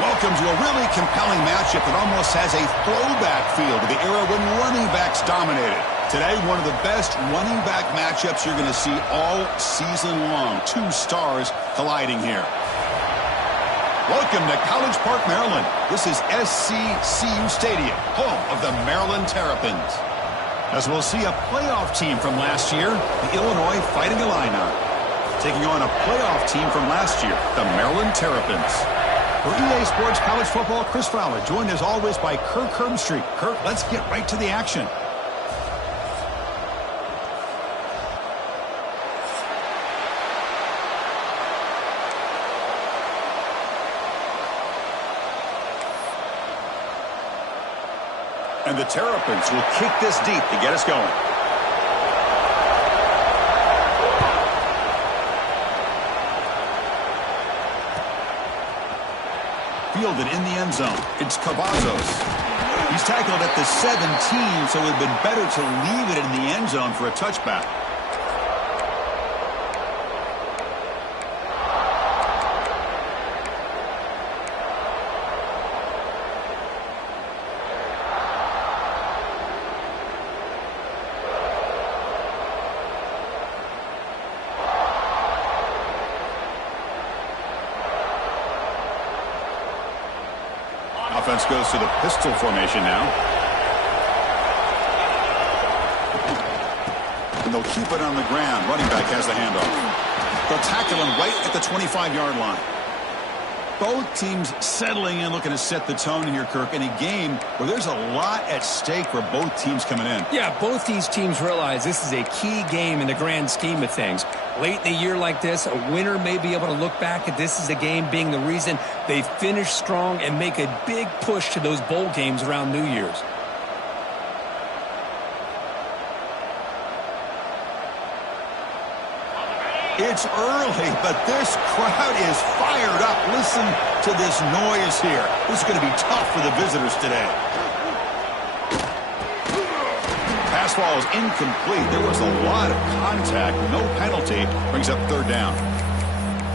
Welcome to a really compelling matchup that almost has a throwback feel to the era when running backs dominated. Today, one of the best running back matchups you're going to see all season long. Two stars colliding here. Welcome to College Park, Maryland. This is SCCU Stadium, home of the Maryland Terrapins. As we'll see a playoff team from last year, the Illinois Fighting Illini, taking on a playoff team from last year, the Maryland Terrapins. For EA Sports College Football, Chris Fowler, joined as always by Kirk Herbstreit. Kirk, let's get right to the action. And the Terrapins will kick this deep to get us going. Fielded in the end zone. It's Cavazos. He's tackled at the 17, so it would have been better to leave it in the end zone for a touchback. Offense goes to the pistol formation now. And they'll keep it on the ground. Running back has the handoff. They'll tackle him right at the 25-yard line. Both teams settling in, looking to set the tone here, Kirk, in a game where there's a lot at stake for both teams coming in. Yeah, both these teams realize this is a key game in the grand scheme of things. Late in the year like this, a winner may be able to look back at this as a game being the reason they finish strong and make a big push to those bowl games around New Year's. It's early, but this crowd is fired up. Listen to this noise here. This is going to be tough for the visitors today. Pass ball is incomplete. There was a lot of contact. No penalty. Brings up third down.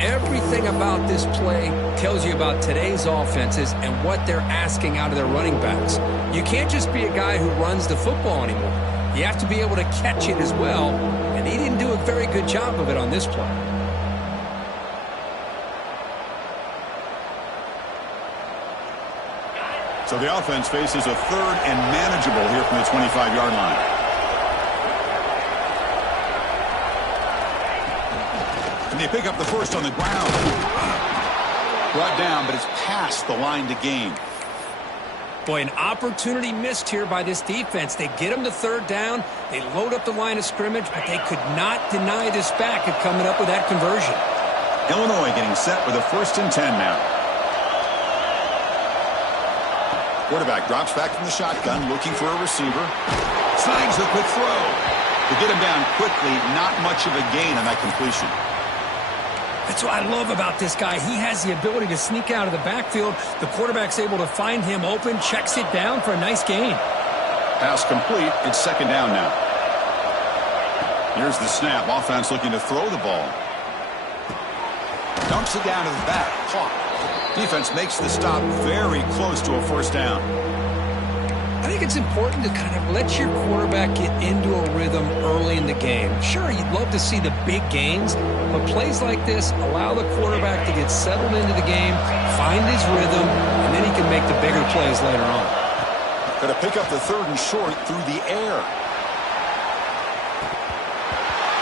Everything about this play tells you about today's offenses and what they're asking out of their running backs. You can't just be a guy who runs the football anymore. You have to be able to catch it as well, and he didn't do a very good job of it on this play. So the offense faces a third and manageable here from the 25-yard line. And they pick up the first on the ground. Brought down, but it's past the line to gain. Boy, an opportunity missed here by this defense. They get them to third down. They load up the line of scrimmage, but they could not deny this back at coming up with that conversion. Illinois getting set with a 1st and 10 now. Quarterback drops back from the shotgun, looking for a receiver. Snags the quick throw. To get him down quickly, not much of a gain on that completion. That's what I love about this guy. He has the ability to sneak out of the backfield. The quarterback's able to find him open, checks it down for a nice gain. Pass complete. It's 2nd down now. Here's the snap. Offense looking to throw the ball. Dumps it down to the back. Caught. Defense makes the stop very close to a 1st down. I think it's important to kind of let your quarterback get into a rhythm early in the game. Sure, you'd love to see the big gains, but plays like this allow the quarterback to get settled into the game, find his rhythm, and then he can make the bigger plays later on. Got to pick up the 3rd and short through the air.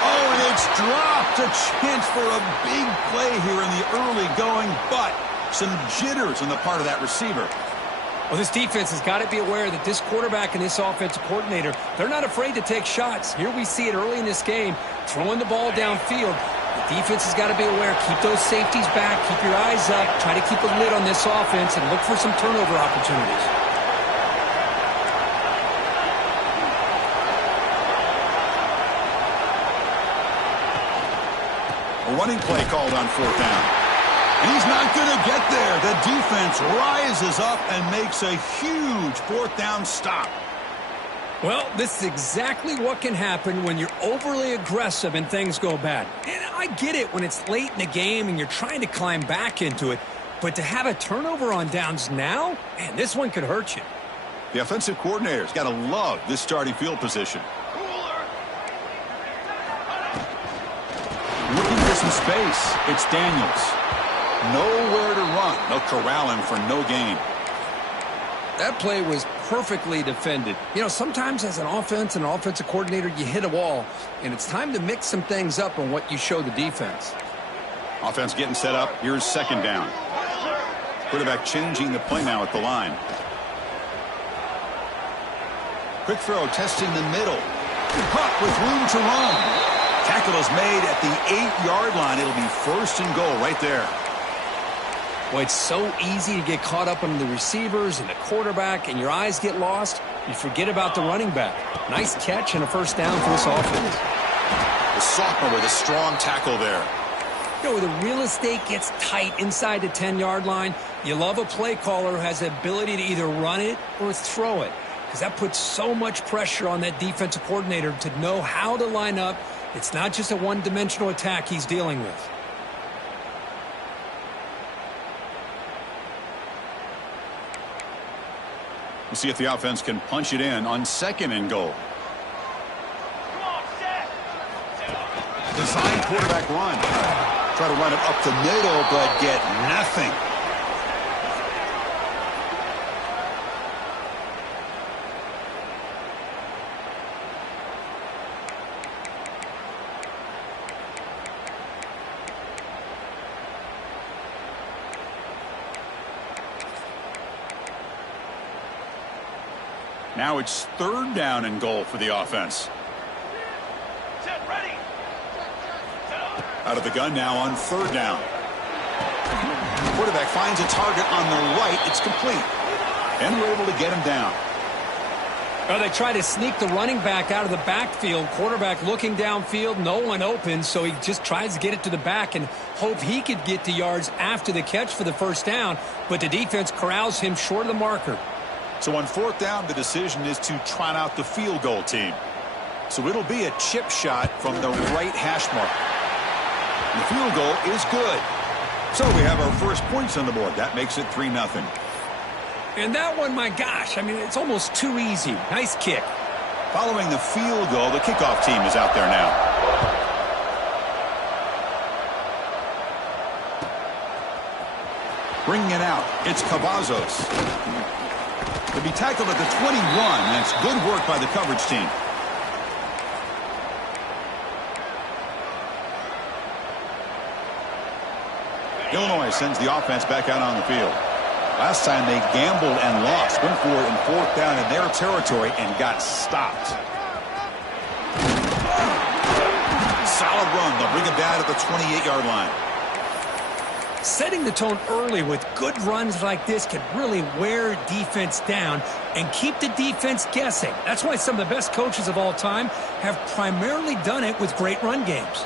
Oh, and it's dropped. A chance for a big play here in the early going, but some jitters on the part of that receiver. Well, this defense has got to be aware that this quarterback and this offensive coordinator, they're not afraid to take shots. Here we see it early in this game, throwing the ball downfield. The defense has got to be aware. Keep those safeties back. Keep your eyes up. Try to keep a lid on this offense and look for some turnover opportunities. A running play called on 4th down. And he's not going to get there. The defense rises up and makes a huge 4th down stop. Well, this is exactly what can happen when you're overly aggressive and things go bad. And I get it when it's late in the game and you're trying to climb back into it. But to have a turnover on downs now, man, this one could hurt you. The offensive coordinator's got to love this starting field position. Looking for some space. It's Daniels. Nowhere to run. They'll corral him for no gain. That play was perfectly defended. You know, sometimes as an offense and an offensive coordinator, you hit a wall, and it's time to mix some things up on what you show the defense. Offense getting set up. Here's second down. Quarterback changing the play now at the line. Quick throw, testing the middle. Caught with room to run. Tackle is made at the 8-yard line. It'll be first and goal right there. Well, it's so easy to get caught up on the receivers and the quarterback, and your eyes get lost. You forget about the running back. Nice catch and a first down for this offense. The sophomore with a strong tackle there. You know, the real estate gets tight inside the 10-yard line. You love a play caller who has the ability to either run it or throw it, because that puts so much pressure on that defensive coordinator to know how to line up. It's not just a one-dimensional attack he's dealing with. We'll see if the offense can punch it in on second and goal. Design quarterback run. Try to run it up the middle, but get nothing. Now it's third down and goal for the offense. Out of the gun now on third down. Quarterback finds a target on the right. It's complete. And we're able to get him down. Oh, they try to sneak the running back out of the backfield. Quarterback looking downfield. No one open, so he just tries to get it to the back and hope he could get to yards after the catch for the first down. But the defense corrals him short of the marker. So on fourth down, the decision is to trot out the field goal team. So it'll be a chip shot from the right hash mark. The field goal is good. So we have our first points on the board. That makes it 3-0. And that one, my gosh, I mean, it's almost too easy. Nice kick. Following the field goal, the kickoff team is out there now. Bringing it out, it's Cavazos. He'll be tackled at the 21, and it's good work by the coverage team. Illinois sends the offense back out on the field. Last time they gambled and lost. Went for it in fourth down in their territory and got stopped. Solid run. They'll bring it down at the 28-yard line. Setting the tone early with good runs like this can really wear defense down and keep the defense guessing. That's why some of the best coaches of all time have primarily done it with great run games.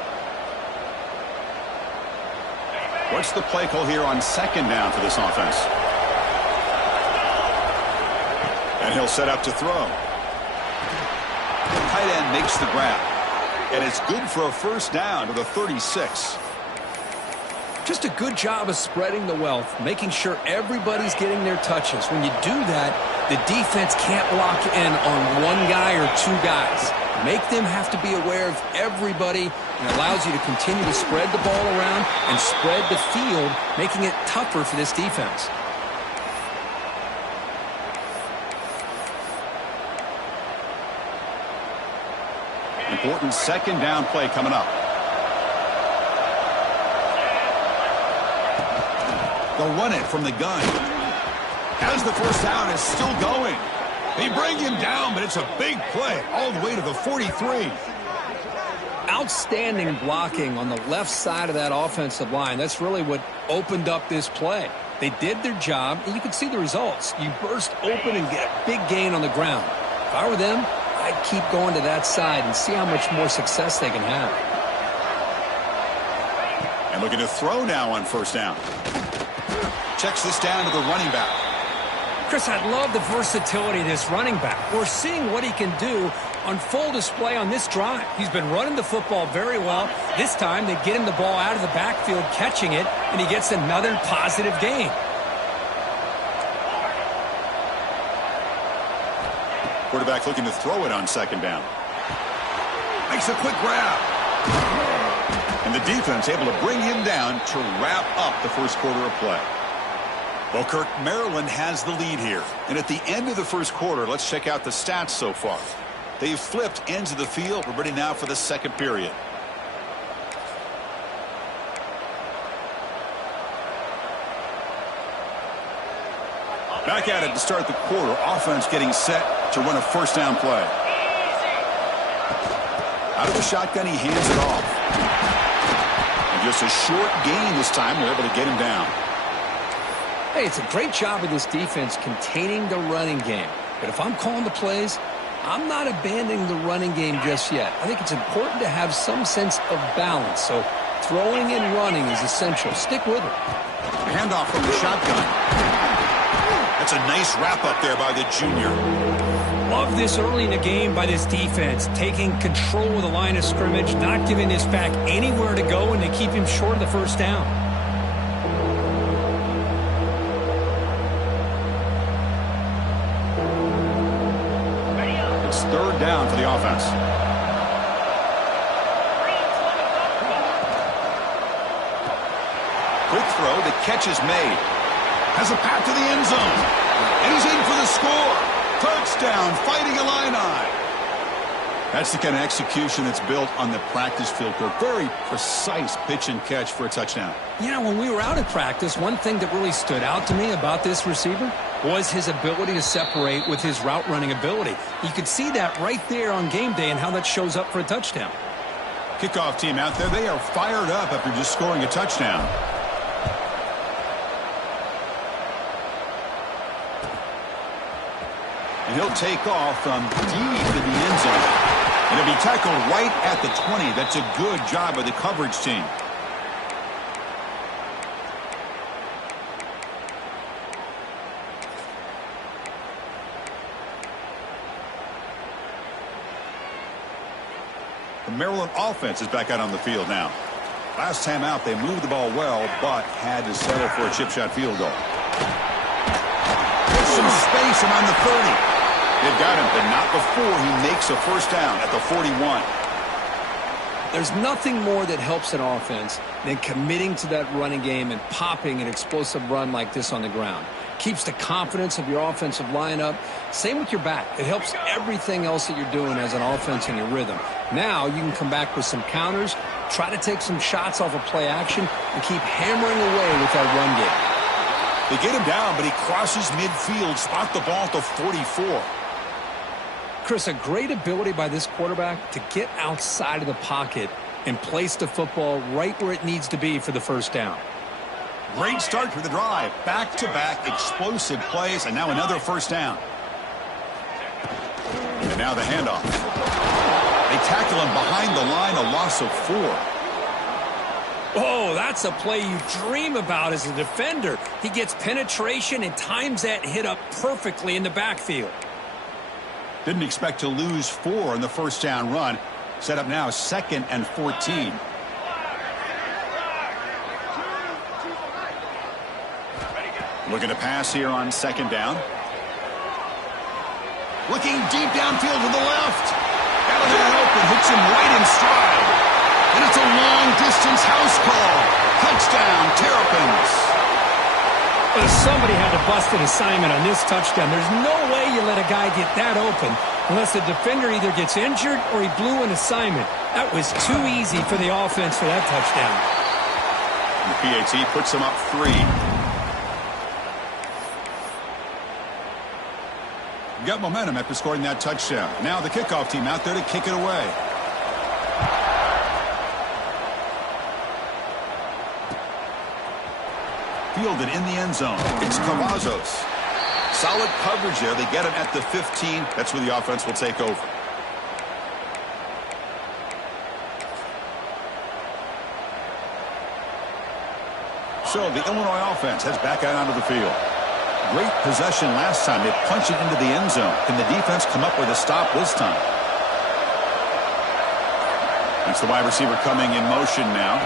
What's the play call here on second down for this offense? And he'll set up to throw. The tight end makes the grab. And it's good for a first down to the 36. Just a good job of spreading the wealth, making sure everybody's getting their touches. When you do that, the defense can't lock in on one guy or two guys. Make them have to be aware of everybody, and allows you to continue to spread the ball around and spread the field, making it tougher for this defense. Important second down play coming up. They'll run it from the gun. Has the first down, is still going. They bring him down, but it's a big play all the way to the 43. Outstanding blocking on the left side of that offensive line. That's really what opened up this play. They did their job, and you can see the results. You burst open and get a big gain on the ground. If I were them, I'd keep going to that side and see how much more success they can have. And looking to throw now on first down. Checks this down to the running back. Chris, I love the versatility of this running back. We're seeing what he can do on full display on this drive. He's been running the football very well. This time they get him the ball out of the backfield, catching it, and he gets another positive gain. Quarterback looking to throw it on second down. Makes a quick grab. And the defense able to bring him down to wrap up the first quarter of play. Well, Kirk, Maryland has the lead here. And at the end of the first quarter, let's check out the stats so far. They've flipped ends of the field. We're ready now for the second period. Back at it to start the quarter. Offense getting set to run a first down play. Out of the shotgun, he hands it off. And just a short gain this time. They're able to get him down. Hey, it's a great job of this defense containing the running game. But if I'm calling the plays, I'm not abandoning the running game just yet. I think it's important to have some sense of balance. So throwing and running is essential. Stick with it. Handoff from the shotgun. That's a nice wrap up there by the junior. Love this early in the game by this defense, taking control of the line of scrimmage, not giving this back anywhere to go, and they keep him short of the first down. It's third down for the offense. Quick throw, the catch is made. Has a path to the end zone. And he's in for the score. Touchdown, Fighting Illini. That's the kind of execution that's built on the practice field. A very precise pitch and catch for a touchdown. You know, when we were out at practice, one thing that really stood out to me about this receiver was his ability to separate with his route running ability. You could see that right there on game day and how that shows up for a touchdown. Kickoff team out there, they are fired up after just scoring a touchdown. And he'll take off from deep in the end zone. And he'll be tackled right at the 20. That's a good job by the coverage team. The Maryland offense is back out on the field now. Last time out, they moved the ball well, but had to settle for a chip shot field goal. There's some space around the 30. They've got him, but not before he makes a first down at the 41. There's nothing more that helps an offense than committing to that running game and popping an explosive run like this on the ground. Keeps the confidence of your offensive lineup. Same with your back. It helps everything else that you're doing as an offense in your rhythm. Now you can come back with some counters, try to take some shots off of play action, and keep hammering away with that run game. They get him down, but he crosses midfield, spot the ball at the 44. Chris, a great ability by this quarterback to get outside of the pocket and place the football right where it needs to be for the first down. Great start for the drive. Back-to-back explosive plays, and now another first down. And now the handoff. They tackle him behind the line, a loss of 4. Oh, that's a play you dream about as a defender. He gets penetration and times that hit up perfectly in the backfield. Didn't expect to lose 4 in the first down run. Set up now 2nd and 14. Looking to pass here on 2nd down. Looking deep downfield to the left. Got a man open, hits him right in stride. And it's a long-distance house call. Touchdown, Terrapins. Well, somebody had to bust an assignment on this touchdown. There's no way you let a guy get that open unless the defender either gets injured or he blew an assignment. That was too easy for the offense for that touchdown. And the PAT puts him up 3. Got momentum after scoring that touchdown. Now the kickoff team out there to kick it away. Fielded in the end zone. It's Cavazos. Solid coverage there. They get him at the 15. That's where the offense will take over. So the Illinois offense heads back out onto the field. Great possession last time. They punched it into the end zone. Can the defense come up with a stop this time? It's the wide receiver coming in motion now.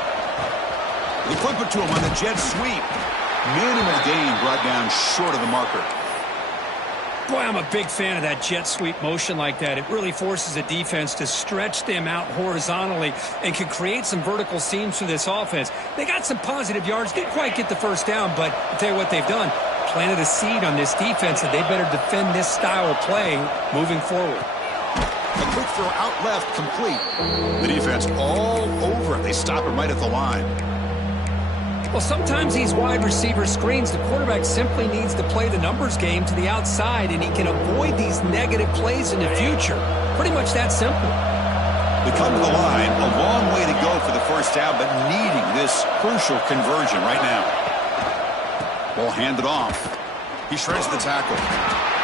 They flip it to him on the jet sweep. Minimal gain brought down short of the marker. Boy, I'm a big fan of that jet sweep motion like that. It really forces the defense to stretch them out horizontally and can create some vertical seams for this offense. They got some positive yards. Didn't quite get the first down, but I'll tell you what they've done. Planted a seed on this defense that they better defend this style of play moving forward. A quick throw out left, complete. The defense all over it. They stop him right at the line. Well, sometimes these wide receiver screens, the quarterback simply needs to play the numbers game to the outside, and he can avoid these negative plays in the future. Pretty much that simple. They come to the line, a long way to go for the first down, but needing this crucial conversion right now. Ball handed off. He shreds the tackle.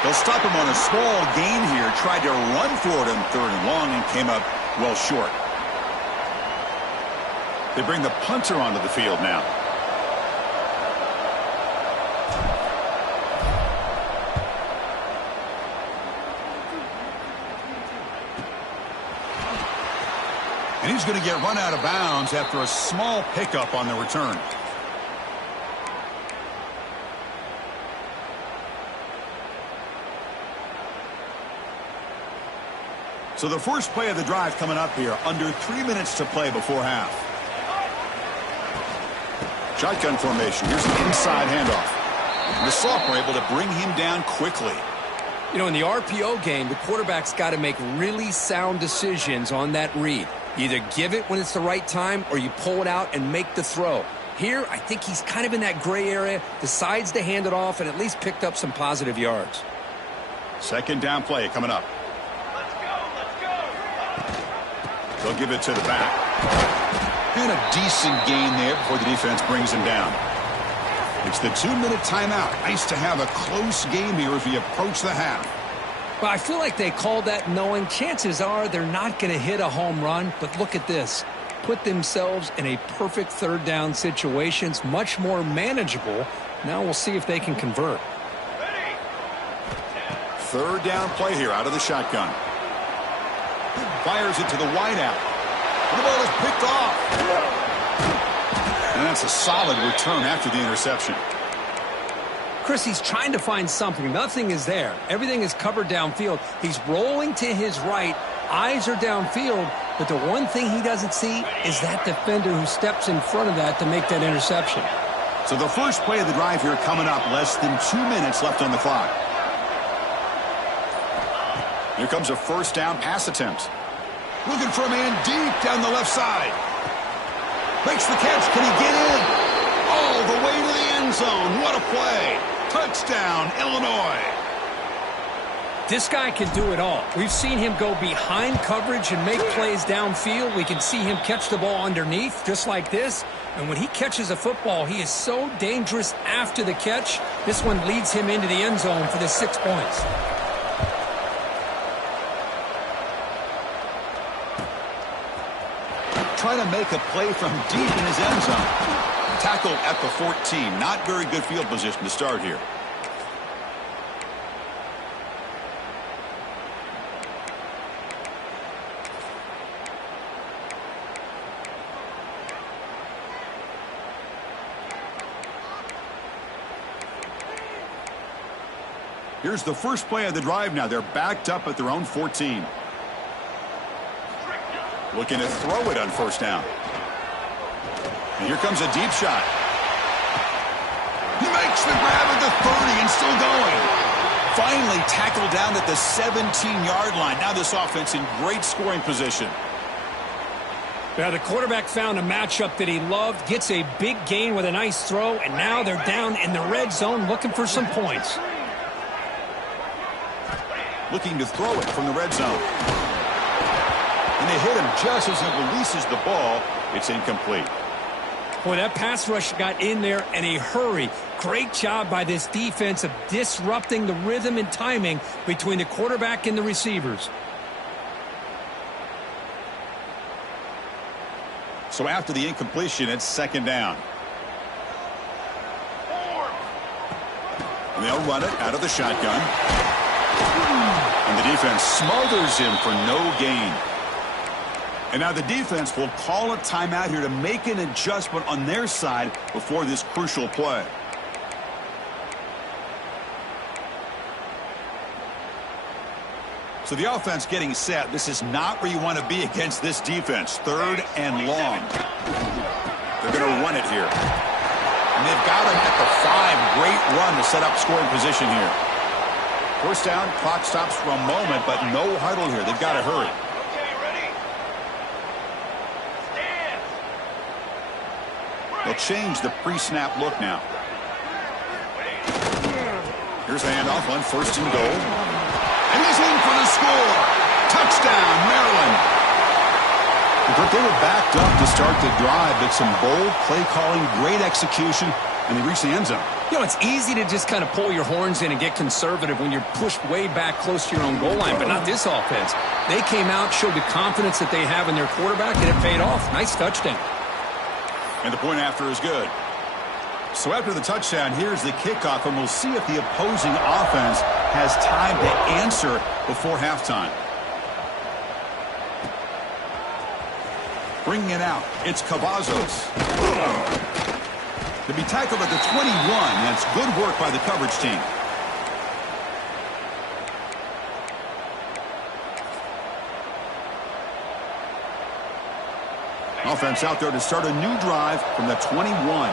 They'll stop him on a small gain here. Tried to run for it on 3rd and long and came up well short. They bring the punter onto the field now. And he's going to get run out of bounds after a small pickup on the return. So the first play of the drive coming up here. Under 3 minutes to play before half. Shotgun formation. Here's an inside handoff. And the sophomore able to bring him down quickly. You know, in the RPO game, the quarterback's got to make really sound decisions on that read. Either give it when it's the right time or you pull it out and make the throw. Here, I think he's kind of in that gray area, decides to hand it off and at least picked up some positive yards. Second down play coming up. They'll give it to the back. And a decent gain there before the defense brings him down. It's the 2-minute timeout. Nice to have a close game here as we approach the half. Well, I feel like they called that knowing chances are they're not going to hit a home run. But look at this. Put themselves in a perfect 3rd down situation. It's much more manageable. Now we'll see if they can convert. 3rd down play here out of the shotgun. Fires it to the wideout. The ball is picked off. And that's a solid return after the interception. Chris, he's trying to find something. Nothing is there. Everything is covered downfield. He's rolling to his right. Eyes are downfield. But the one thing he doesn't see is that defender who steps in front of that to make that interception. So the first play of the drive here coming up. Less than 2 minutes left on the clock. Here comes a first down pass attempt. Looking for a man deep down the left side. Makes the catch. Can he get in? All the way to the end zone. What a play. Touchdown, Illinois. This guy can do it all. We've seen him go behind coverage and make plays downfield. We can see him catch the ball underneath just like this. And when he catches a football, he is so dangerous after the catch. This one leads him into the end zone for the 6 points. Trying to make a play from deep in his end zone. Tackled at the 14. Not very good field position to start here. Here's the first play of the drive now. They're backed up at their own 14. Looking to throw it on first down. And here comes a deep shot. He makes the grab at the 30 and still going. Finally tackled down at the 17-yard line. Now this offense in great scoring position. Now the quarterback found a matchup that he loved, gets a big gain with a nice throw, and now they're down in the red zone looking for some points. Looking to throw it from the red zone. And they hit him just as he releases the ball. It's incomplete. Boy, that pass rush got in there in a hurry. Great job by this defense of disrupting the rhythm and timing between the quarterback and the receivers. So after the incompletion, it's second down. And they'll run it out of the shotgun. And the defense smothers him for no gain. And now the defense will call a timeout here to make an adjustment on their side before this crucial play. So the offense getting set. This is not where you want to be against this defense. 3rd and long. They're going to run it here. And they've got him at the 5. Great run to set up scoring position here. 1st down, clock stops for a moment, but no huddle here. They've got to hurry. Okay, ready? Stand. They'll change the pre-snap look now. Here's a handoff on 1st and goal. And he's in for the score. Touchdown, Maryland. But they were backed up to start the drive, but some bold play calling, great execution, and they reached the end zone. You know, it's easy to just kind of pull your horns in and get conservative when you're pushed way back close to your own goal line, but not this offense. They came out, showed the confidence that they have in their quarterback, and it paid off. Nice touchdown. And the point after is good. So after the touchdown, here's the kickoff, and we'll see if the opposing offense has time to answer before halftime. Bringing it out, it's Cavazos. To be tackled at the 21. That's good work by the coverage team. Offense out there to start a new drive from the 21.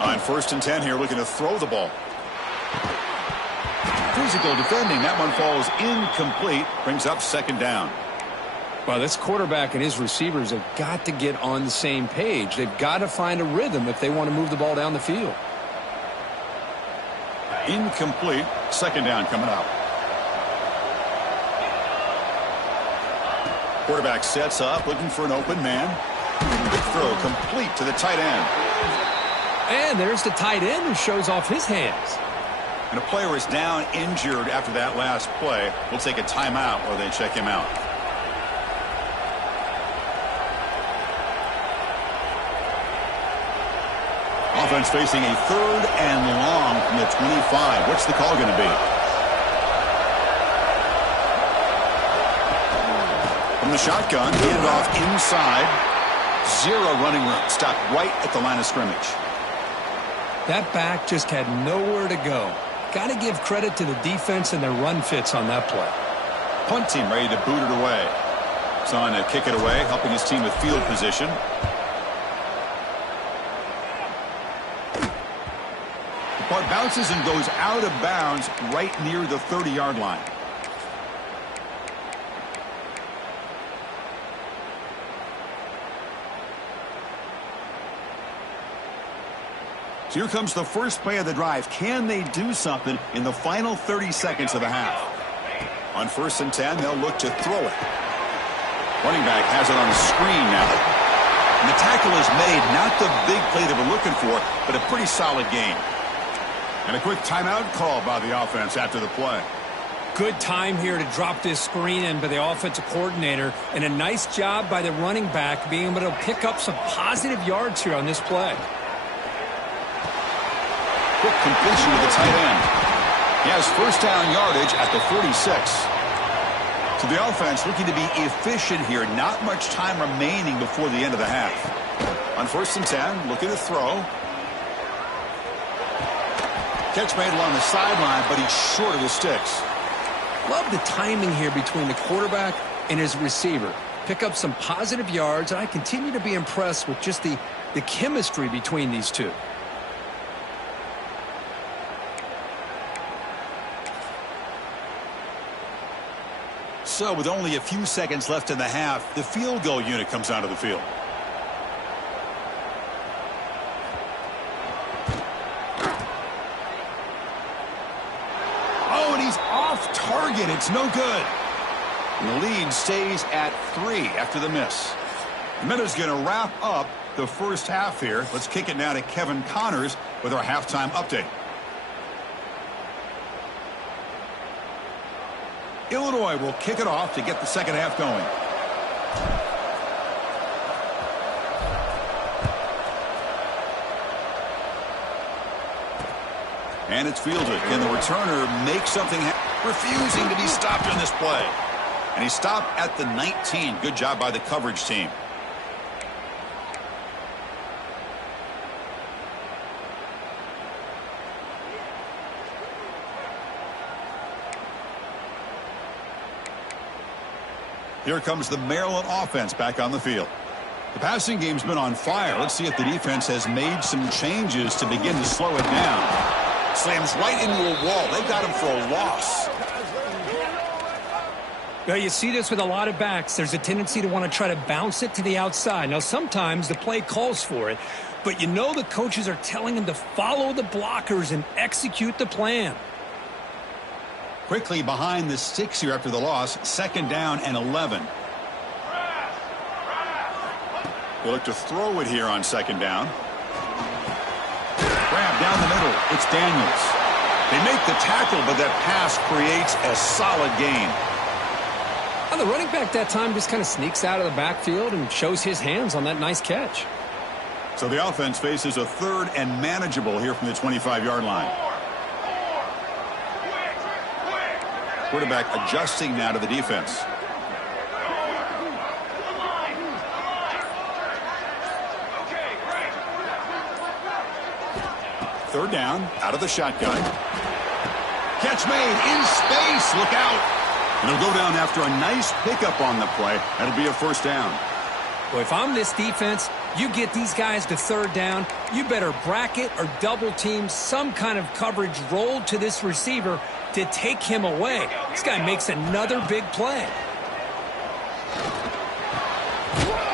On 1st and 10 here, looking to throw the ball. Physical defending. That one falls incomplete. Brings up 2nd down. Well, this quarterback and his receivers have got to get on the same page. They've got to find a rhythm if they want to move the ball down the field. Incomplete. 2nd down coming up. Quarterback sets up, looking for an open man. Big throw complete to the tight end. And there's the tight end who shows off his hands. And a player is down injured after that last play. We'll take a timeout while they check him out. Offense facing a 3rd and long from the 25. What's the call going to be? From the shotgun, handoff inside. 0 running room. Stopped right at the line of scrimmage. That back just had nowhere to go. Got to give credit to the defense and their run fits on that play. Punt team ready to boot it away. It's on to kick it away, helping his team with field position. The punt bounces and goes out of bounds right near the 30-yard line. So here comes the first play of the drive. Can they do something in the final 30 seconds of the half? On 1st and 10, they'll look to throw it. Running back has it on the screen now. And the tackle is made. Not the big play they were looking for, but a pretty solid game. And a quick timeout call by the offense after the play. Good time here to drop this screen in by the offensive coordinator, and a nice job by the running back being able to pick up some positive yards here on this play. Quick completion to the tight end. He has 1st down yardage at the 46. So the offense looking to be efficient here. Not much time remaining before the end of the half. On 1st and 10, looking to throw. Catch made along the sideline, but he's short of the sticks. Love the timing here between the quarterback and his receiver. Pick up some positive yards, and I continue to be impressed with just the chemistry between these two. So with only a few seconds left in the half, the field goal unit comes onto the field. Oh, and he's off target. It's no good. And the lead stays at 3 after the miss. The Meadows going to wrap up the first half here. Let's kick it now to Kevin Connors with our halftime update. Illinois will kick it off to get the second half going. And it's fielded. Can the returner make something refusing to be stopped on this play? And he stopped at the 19. Good job by the coverage team. Here comes the Maryland offense back on the field. The passing game's been on fire. Let's see if the defense has made some changes to begin to slow it down. Slams right into a wall. They got him for a loss. Well, you see this with a lot of backs. There's a tendency to want to try to bounce it to the outside. Now, sometimes the play calls for it, but you know the coaches are telling them to follow the blockers and execute the plan. Quickly behind the 6 here after the loss. 2nd down and 11. They look to throw it here on 2nd down. Grab down the middle. It's Daniels. They make the tackle, but that pass creates a solid gain. Well, the running back that time just kind of sneaks out of the backfield and shows his hands on that nice catch. So the offense faces a 3rd and manageable here from the 25-yard line. Quarterback adjusting now to the defense. Third down, out of the shotgun. Catch made in space. Look out. And he'll go down after a nice pickup on the play. That'll be a 1st down. Well, if I'm this defense, you get these guys to 3rd down, you better bracket or double team some kind of coverage rolled to this receiver to take him away. This guy makes another big play.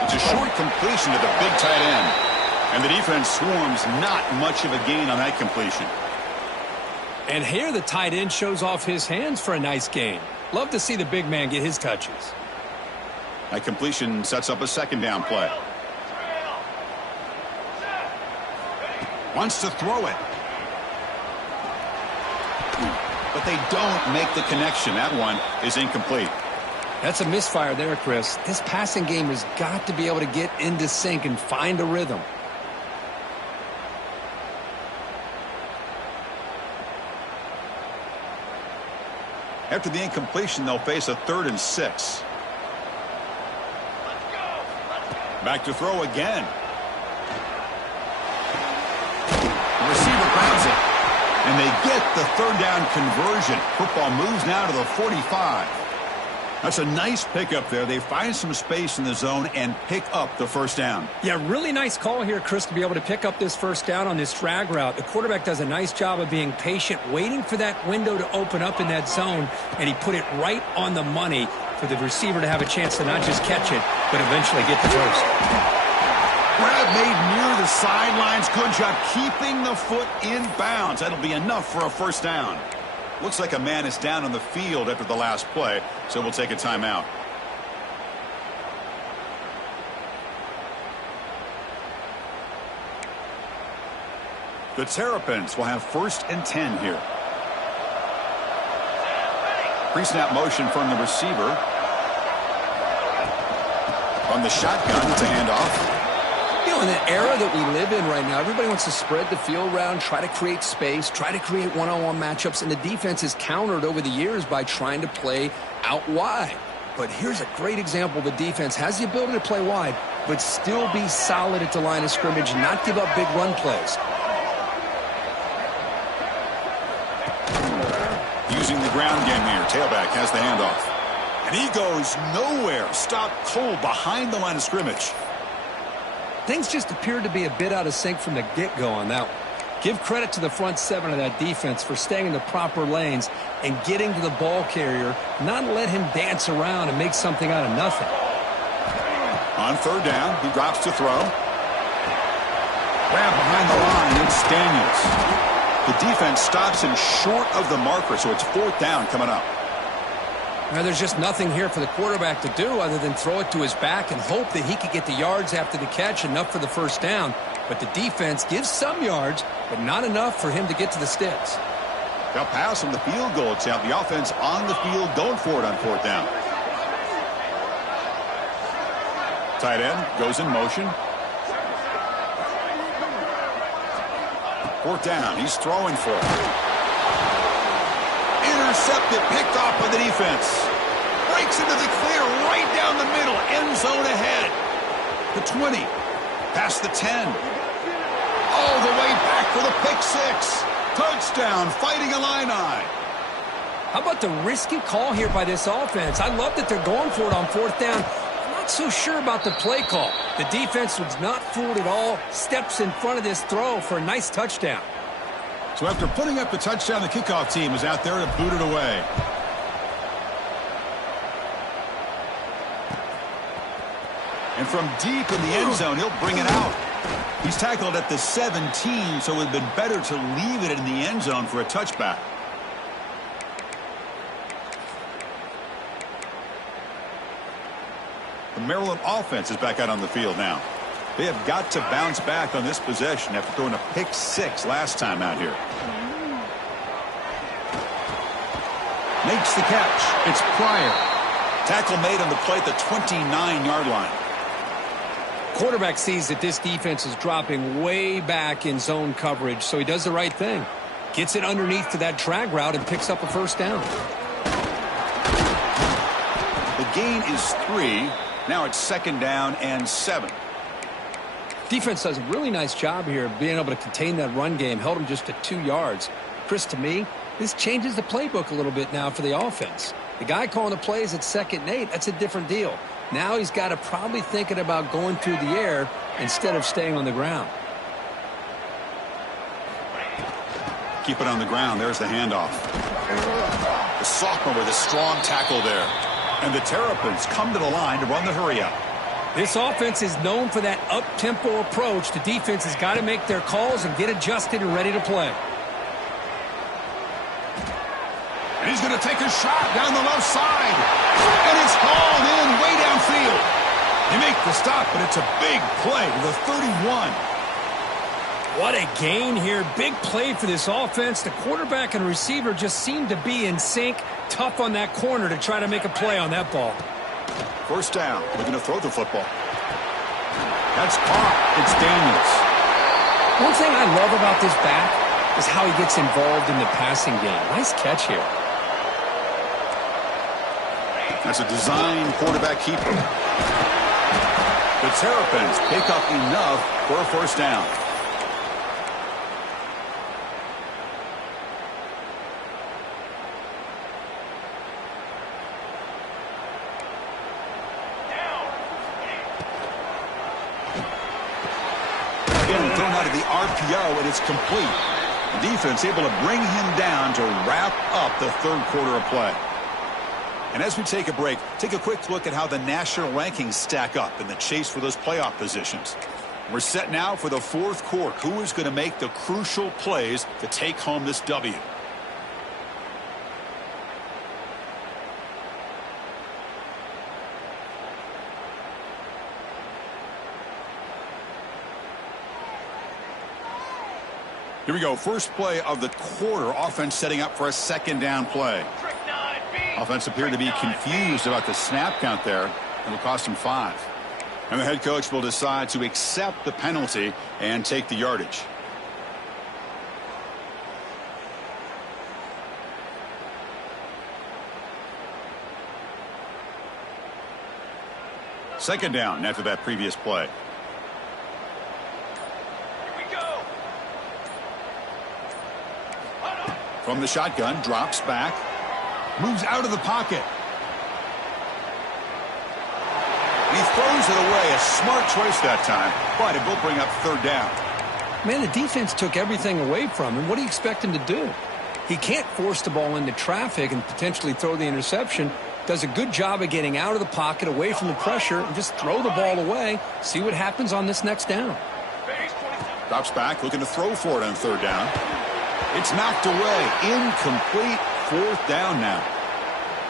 It's a short completion to the big tight end. And the defense swarms not much of a gain on that completion. And here the tight end shows off his hands for a nice gain. Love to see the big man get his touches. That completion sets up a 2nd down play. Wants to throw it. But they don't make the connection. That one is incomplete. That's a misfire there, Chris. This passing game has got to be able to get into sync and find a rhythm. After the incompletion, they'll face a 3rd and 6. Back to throw again. The receiver grabs it. And they get the 3rd down conversion. Football moves now to the 45. That's a nice pickup there. They find some space in the zone and pick up the 1st down. Yeah, really nice call here, Chris, to be able to pick up this 1st down on this drag route. The quarterback does a nice job of being patient, waiting for that window to open up in that zone, and he put it right on the money for the receiver to have a chance to not just catch it, but eventually get the 1st. Grab made near the sidelines. Good job keeping the foot in bounds. That'll be enough for a 1st down. Looks like a man is down on the field after the last play, so we'll take a timeout. The Terrapins will have 1st and 10 here. Pre-snap motion from the receiver. From the shotgun, it's a handoff. You know, in the era that we live in right now, everybody wants to spread the field around, try to create space, try to create one-on-one matchups, and the defense is countered over the years by trying to play out wide. But here's a great example. The defense has the ability to play wide, but still be solid at the line of scrimmage, not give up big run plays. Using the ground game here. Tailback has the handoff. And he goes nowhere. Stop cold behind the line of scrimmage. Things just appeared to be a bit out of sync from the get-go on that one. Give credit to the front 7 of that defense for staying in the proper lanes and getting to the ball carrier, not let him dance around and make something out of nothing. On 3rd down, he drops to throw. Grab behind the line, it's Daniels. The defense stops him short of the marker, so it's 4th down coming up. Now, there's just nothing here for the quarterback to do other than throw it to his back and hope that he could get the yards after the catch, enough for the 1st down. But the defense gives some yards, but not enough for him to get to the sticks. They'll pass on the field goal attempt. The offense on the field going for it on 4th down. Tight end goes in motion. Fourth down. He's throwing for it. Intercepted, picked off by the defense. Breaks into the clear right down the middle. End zone ahead. The 20. Past the 10. All the way back for the pick six. Touchdown, Fighting Illini. How about the risky call here by this offense? I love that they're going for it on fourth down. I'm not so sure about the play call. The defense was not fooled at all. Steps in front of this throw for a nice touchdown. So after putting up the touchdown, the kickoff team is out there to boot it away. And from deep in the end zone, he'll bring it out. He's tackled at the 17, so it would have been better to leave it in the end zone for a touchback. The Maryland offense is back out on the field now. They have got to bounce back on this possession after throwing a pick six last time out here. Makes the catch. It's Pryor. Tackle made on the play at the 29-yard line. Quarterback sees that this defense is dropping way back in zone coverage, so he does the right thing. Gets it underneath to that drag route and picks up a first down. The gain is 3. Now it's 2nd down and 7. Defense does a really nice job here of being able to contain that run game. Held him just to 2 yards. Chris, to me, this changes the playbook a little bit now for the offense. The guy calling the plays at 2nd and 8, that's a different deal. Now he's got to probably thinking about going through the air instead of staying on the ground. Keep it on the ground. There's the handoff. The sophomore with a strong tackle there. And the Terrapins come to the line to run the hurry-up. This offense is known for that up-tempo approach. The defense has got to make their calls and get adjusted and ready to play. And he's going to take a shot down the left side. And it's hauled in way downfield. They make the stop, but it's a big play to the 31. What a gain here. Big play for this offense. The quarterback and receiver just seem to be in sync. Tough on that corner to try to make a play on that ball. First down. We're going to throw the football. That's caught. It's Daniels. One thing I love about this back is how he gets involved in the passing game. Nice catch here. That's a design quarterback keeper. The Terrapins pick up enough for a first down. Again, thrown out of the RPO, and it's complete. The defense able to bring him down to wrap up the third quarter of play. And as we take a break, take a quick look at how the national rankings stack up in the chase for those playoff positions. We're set now for the fourth quarter. Who is going to make the crucial plays to take home this W? Here we go. First play of the quarter. Offense setting up for a 2nd down play. Offense appeared to be confused about the snap count there. It'll cost him 5. And the head coach will decide to accept the penalty and take the yardage. Second down after that previous play. From the shotgun, drops back. Moves out of the pocket. He throws it away. A smart choice that time, but it will bring up 3rd down. Man, the defense took everything away from him. What do you expect him to do? He can't force the ball into traffic and potentially throw the interception. Does a good job of getting out of the pocket, away from the pressure, and just throw the ball away. See what happens on this next down. Drops back, looking to throw for it on 3rd down. It's knocked away. Incomplete. 4th down now.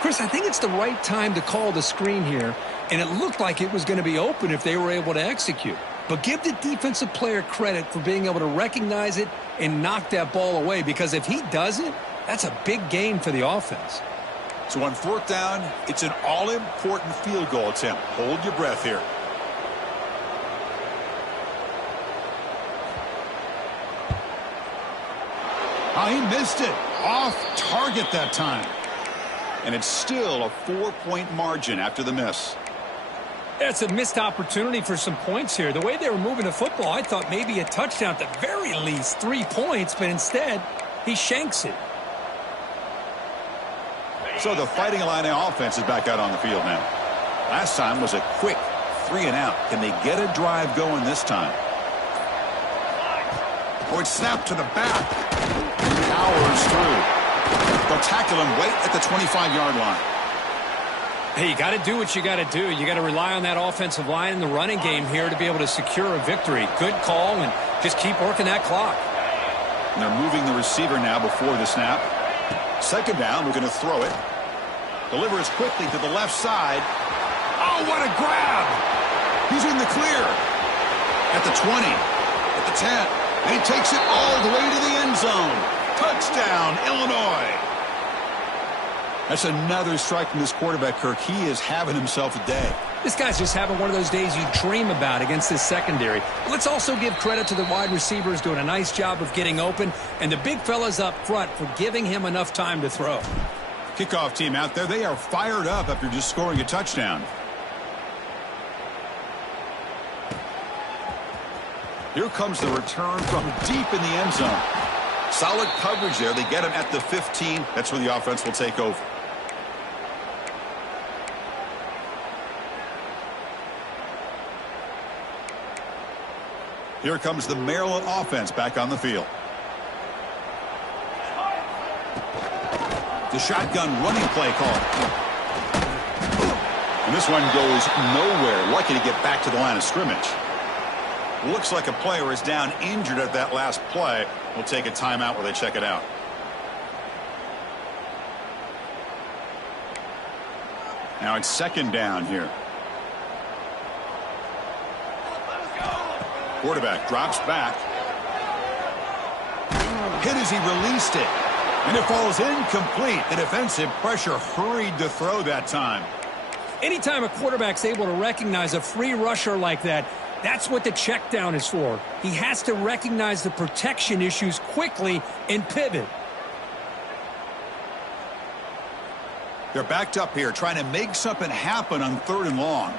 Chris, I think it's the right time to call the screen here, and it looked like it was going to be open if they were able to execute. But give the defensive player credit for being able to recognize it and knock that ball away, because if he doesn't, that's a big gain for the offense. So on 4th down, it's an all-important field goal attempt. Hold your breath here. Oh, he missed it. Off target that time. And it's still a 4-point margin after the miss. It's a missed opportunity for some points here. The way they were moving the football, I thought maybe a touchdown at the very least, 3 points, but instead he shanks it. So the Fighting Illini offense is back out on the field now. Last time was a quick 3-and-out. Can they get a drive going this time? Oh, it's snapped to the back. Powers through. They'll tackle him right at the 25-yard line. Hey, you got to do what you got to do. You got to rely on that offensive line in the running game here to be able to secure a victory. Good call, and just keep working that clock. And they're moving the receiver now before the snap. Second down, we're going to throw it. Delivers quickly to the left side. Oh, what a grab! He's in the clear. At the 20, at the 10, and he takes it all the way to the end zone. Touchdown, Illinois. That's another strike from this quarterback, Kirk. He is having himself a day. This guy's just having one of those days you dream about against this secondary. Let's also give credit to the wide receivers doing a nice job of getting open, and the big fellas up front for giving him enough time to throw. Kickoff team out there, they are fired up after just scoring a touchdown. Here comes the return from deep in the end zone. Solid coverage there. They get him at the 15. That's where the offense will take over. Here comes the Maryland offense back on the field. The shotgun running play call. And this one goes nowhere. Lucky to get back to the line of scrimmage. Looks like a player is down injured at that last play. We'll take a timeout while they check it out. Now it's second down here. Quarterback drops back. Hit as he released it. And it falls incomplete. The defensive pressure hurried to throw that time. Anytime a quarterback's able to recognize a free rusher like that, that's what the check down is for. He has to recognize the protection issues quickly and pivot. They're backed up here trying to make something happen on 3rd and long.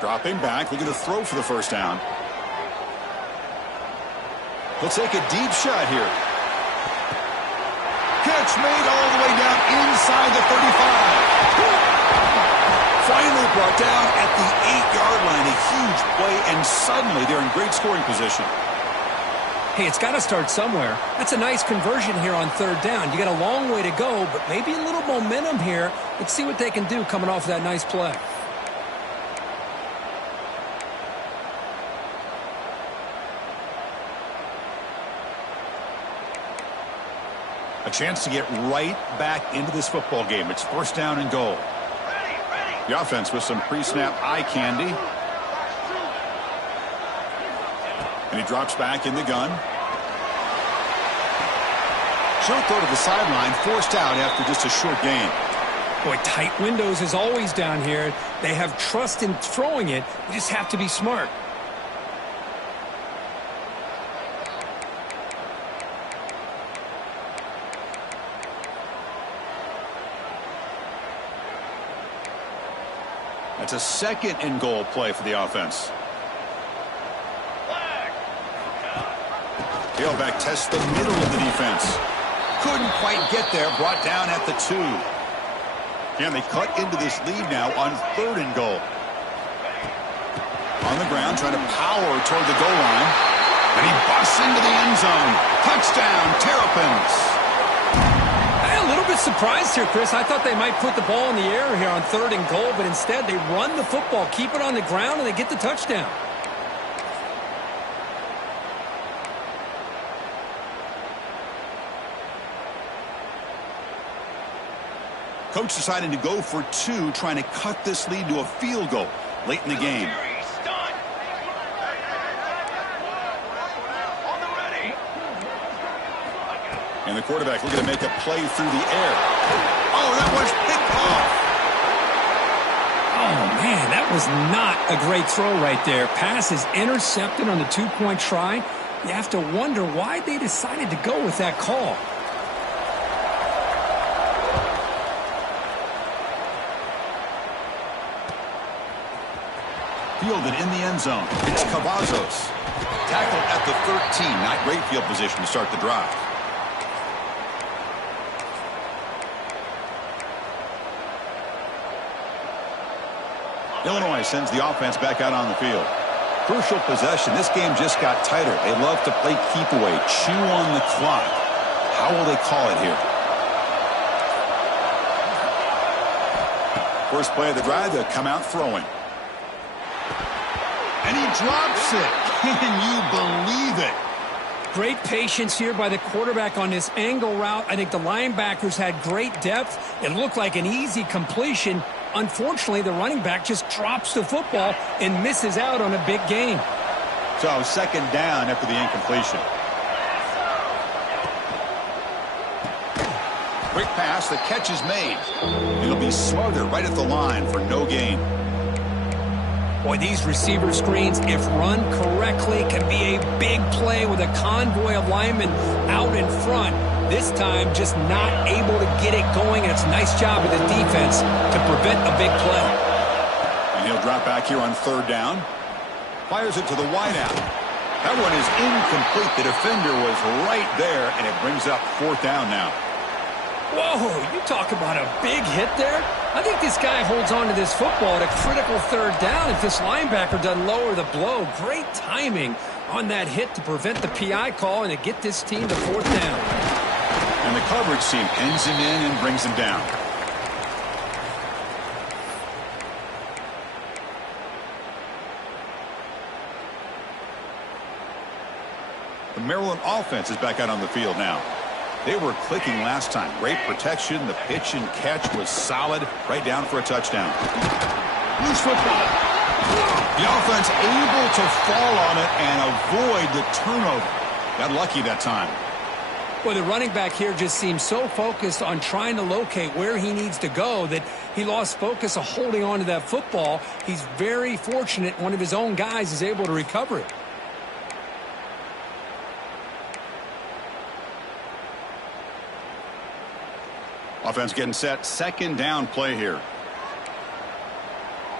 Dropping back, looking to throw for the first down. He'll take a deep shot here. Catch made all the way down inside the 35. Finally brought down at the 8-yard line. A huge play, and suddenly they're in great scoring position. Hey, it's got to start somewhere. That's a nice conversion here on 3rd down. You got a long way to go, but maybe a little momentum here. Let's see what they can do coming off of that nice play. A chance to get right back into this football game. It's 1st down and goal. The offense with some pre-snap eye candy. And he drops back in the gun. Short throw to the sideline, forced out after just a short gain. Boy, tight windows is always down here. They have trust in throwing it. You just have to be smart. That's a 2nd and goal play for the offense. Tailback tests the middle of the defense. Couldn't quite get there. Brought down at the 2. Can they cut into this lead now on 3rd and goal? On the ground, trying to power toward the goal line. And he busts into the end zone. Touchdown, Terrapins. A little bit surprised here, Chris. I thought they might put the ball in the air here on 3rd and goal, but instead they run the football, keep it on the ground, and they get the touchdown. Coach deciding to go for 2, trying to cut this lead to a field goal late in the game. And the quarterback looking to make a play through the air. Oh, that was picked off. Oh, Man, that was not a great throw right there. Pass is intercepted on the two-point try. You have to wonder why they decided to go with that call. Fielded in the end zone. It's Cavazos. Tackled at the 13. Not great field position to start the drive. Illinois sends the offense back out on the field. Crucial possession. This game just got tighter. They love to play keep away, chew on the clock. How will they call it here? First play of the drive, they'll come out throwing. And he drops it. Can you believe it? Great patience here by the quarterback on this angle route. I think the linebackers had great depth. It looked like an easy completion. Unfortunately, the running back just drops the football and misses out on a big gain. So second down after the incompletion. Quick pass, the catch is made. It'll be smothered right at the line for no gain. Boy, these receiver screens, if run correctly, can be a big play with a convoy of linemen out in front. This time, just not able to get it going, and it's a nice job of the defense to prevent a big play. And he'll drop back here on third down. Fires it to the wideout. That one is incomplete. The defender was right there, and it brings up fourth down now. Whoa, you talk about a big hit there. I think this guy holds on to this football at a critical third down if this linebacker doesn't lower the blow. Great timing on that hit to prevent the PI call and to get this team to fourth down. And the coverage team pins him in and brings him down. The Maryland offense is back out on the field now. They were clicking last time. Great protection. The pitch and catch was solid. Right down for a touchdown. Loose football. The offense able to fall on it and avoid the turnover. Got lucky that time. Well, the running back here just seems so focused on trying to locate where he needs to go that he lost focus of holding on to that football. He's very fortunate one of his own guys is able to recover it. Offense getting set. Second down play here.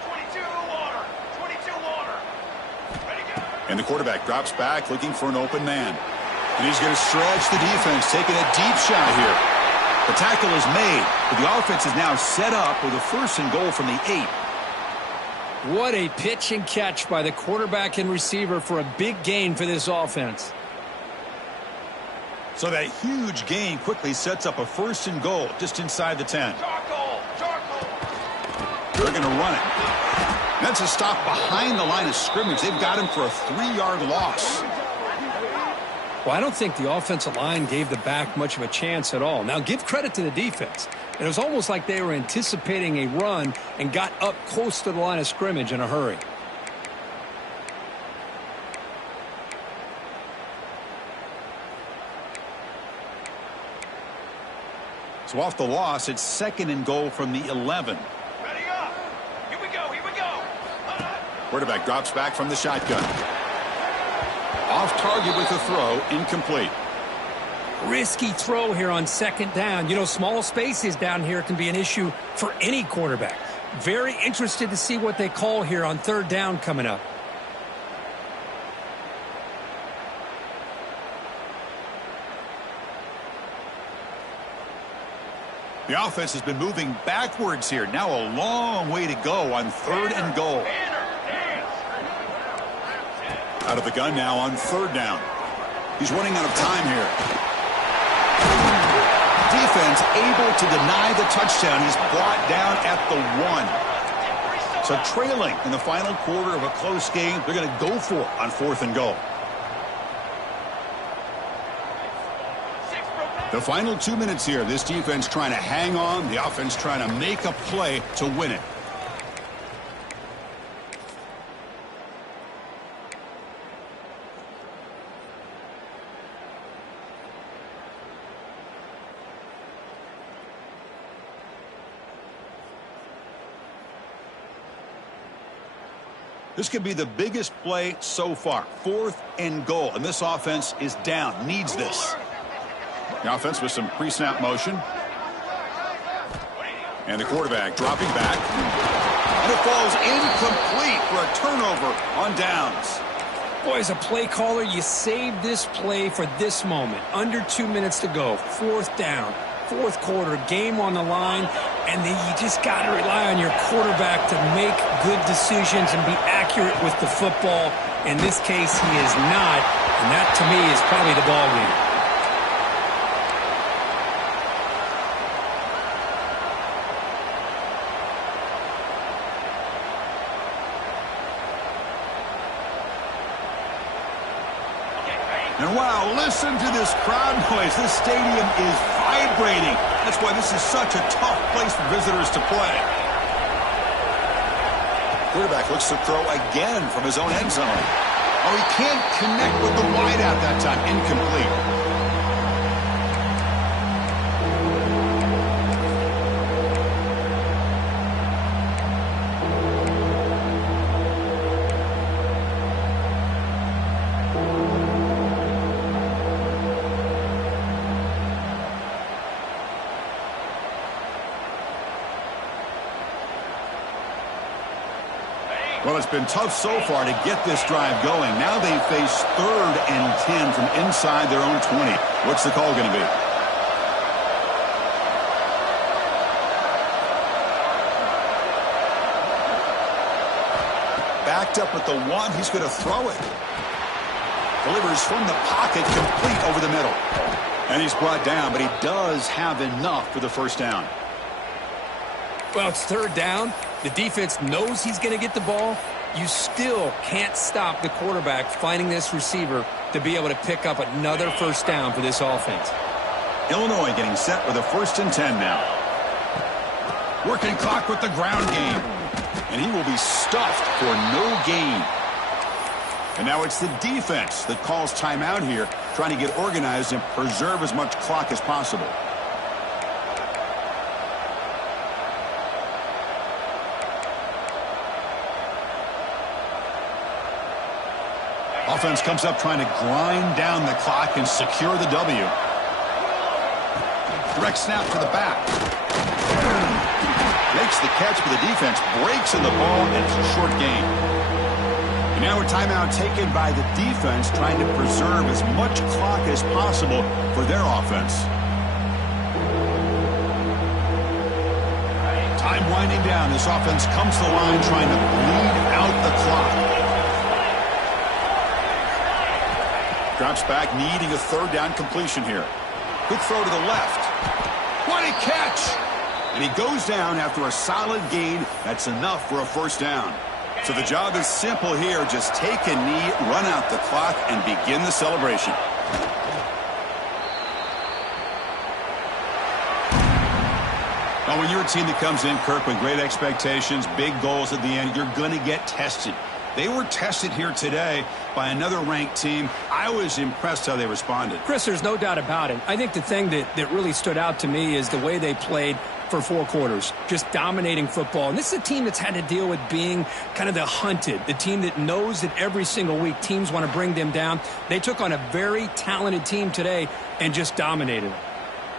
22 water. 22 water. Ready to go. And the quarterback drops back looking for an open man. And he's going to stretch the defense, taking a deep shot here. The tackle is made, but the offense is now set up with a first and goal from the 8. What a pitch and catch by the quarterback and receiver for a big gain for this offense. So that huge gain quickly sets up a first and goal just inside the 10. Charcoal. Charcoal. They're going to run it. That's a stop behind the line of scrimmage. They've got him for a 3-yard loss. Well, I don't think the offensive line gave the back much of a chance at all. Now, give credit to the defense. It was almost like they were anticipating a run and got up close to the line of scrimmage in a hurry. So off the loss, it's second and goal from the 11. Ready up. Here we go. Here we go. Quarterback drops back from the shotgun. Off target with a throw, incomplete. Risky throw here on second down. You know, small spaces down here can be an issue for any quarterback. Very interested to see what they call here on third down coming up. The offense has been moving backwards here. Now a long way to go on third and goal. Out of the gun now on third down. He's running out of time here. Defense able to deny the touchdown. He's brought down at the 1. So trailing in the final quarter of a close game, they're going to go for it on fourth and goal. The final 2 minutes here. This defense trying to hang on. The offense trying to make a play to win it. This could be the biggest play so far. 4th and goal, and this offense is down. Needs this. The offense with some pre-snap motion. And the quarterback dropping back. And it falls incomplete for a turnover on downs. Boy, as a play caller, you save this play for this moment. Under 2 minutes to go. 4th down. 4th quarter. Game on the line. And then you just got to rely on your quarterback to make good decisions and be accurate with the football. In this case, he is not. And that, to me, is probably the ball game. And wow, listen to this crowd noise. This stadium is vibrating. That's why this is such a tough place for visitors to play. Quarterback looks to throw again from his own end zone. Oh, he can't connect with the wideout that time. Incomplete. Well, it's been tough so far to get this drive going. Now they face 3rd and 10 from inside their own 20. What's the call going to be? Backed up with the 1. He's going to throw it. Delivers from the pocket, complete over the middle. And he's brought down, but he does have enough for the first down. Well, it's 3rd down. The defense knows he's going to get the ball. You still can't stop the quarterback finding this receiver to be able to pick up another first down for this offense. Illinois getting set with a 1st and 10 now. Working clock with the ground game. And he will be stuffed for no gain. And now it's the defense that calls timeout here, trying to get organized and preserve as much clock as possible. Offense comes up trying to grind down the clock and secure the W. Direct snap to the back. Makes the catch, but the defense breaks in the ball, and it's a short gain. And now a timeout taken by the defense, trying to preserve as much clock as possible for their offense. Time winding down. This offense comes to the line trying to bleed out the clock. Drops back, needing a 3rd down completion here. Good throw to the left. What a catch! And he goes down after a solid gain. That's enough for a first down. So the job is simple here. Just take a knee, run out the clock, and begin the celebration. Now, when you're a team that comes in, Kirk, with great expectations, big goals at the end, you're going to get tested. They were tested here today by another ranked team. I was impressed how they responded. Chris, there's no doubt about it. I think the thing that really stood out to me is the way they played for 4 quarters, just dominating football. And this is a team that's had to deal with being kind of the hunted, the team that knows that every single week teams want to bring them down. They took on a very talented team today and just dominated it.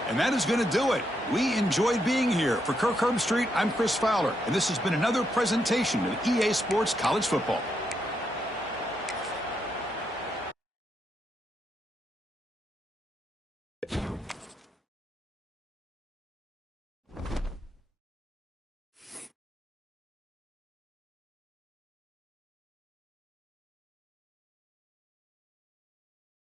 And that is going to do it. We enjoyed being here. For Kirk Herbstreit, I'm Chris Fowler, and this has been another presentation of EA Sports College Football.